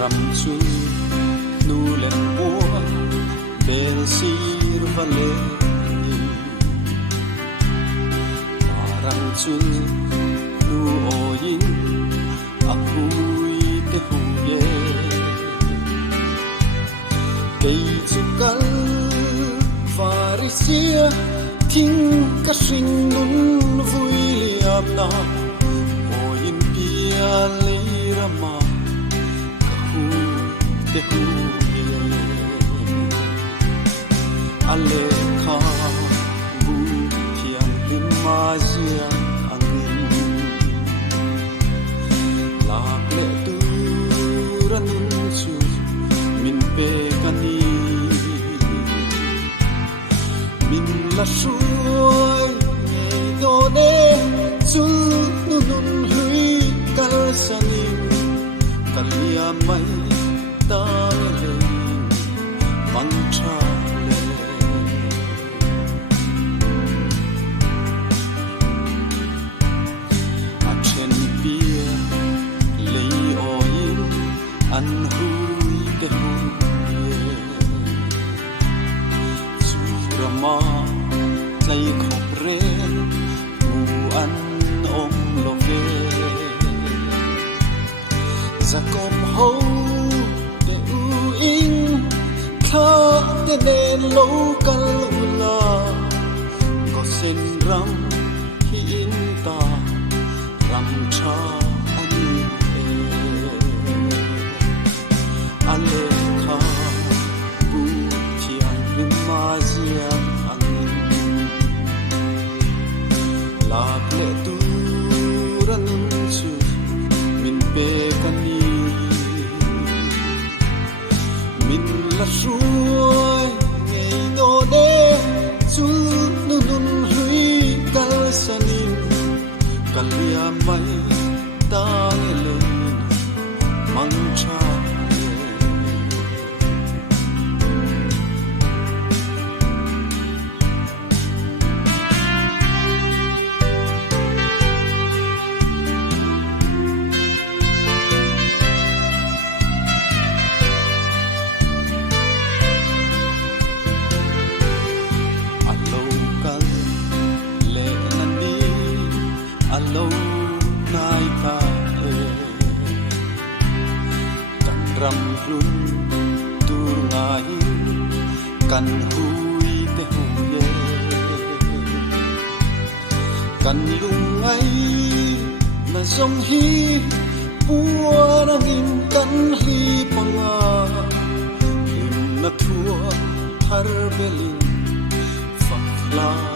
ram chu nu lem bua bel sir vale parang chu nu oin akui te huye kei chu kal farisia thing ka sing nun vui liap na oin pia leirama ka hu te huye ale kha bu thiam him ma zia lạc lệ tu ra nun chu min pe kani min la suai do de chu nun hui kal sani kalia mai ta le mang cha le a chen pia an hui te huye chui rama tlai khop re u an om lo ve zakom ho te u ing kha te nen lo kal ula ko sen ram hi in ta ram cha ale kha bu thiam rim ma zia angin lak le tu ran chu min pe kani min la suai ngei do de chu nun hui kal sanin kalia mai ta le mang cha lâu nay ta kan ram run tu ngai kan hui te huye kan lung ngai na zong hi puara ngin kan hi panga him na thua har belin fakla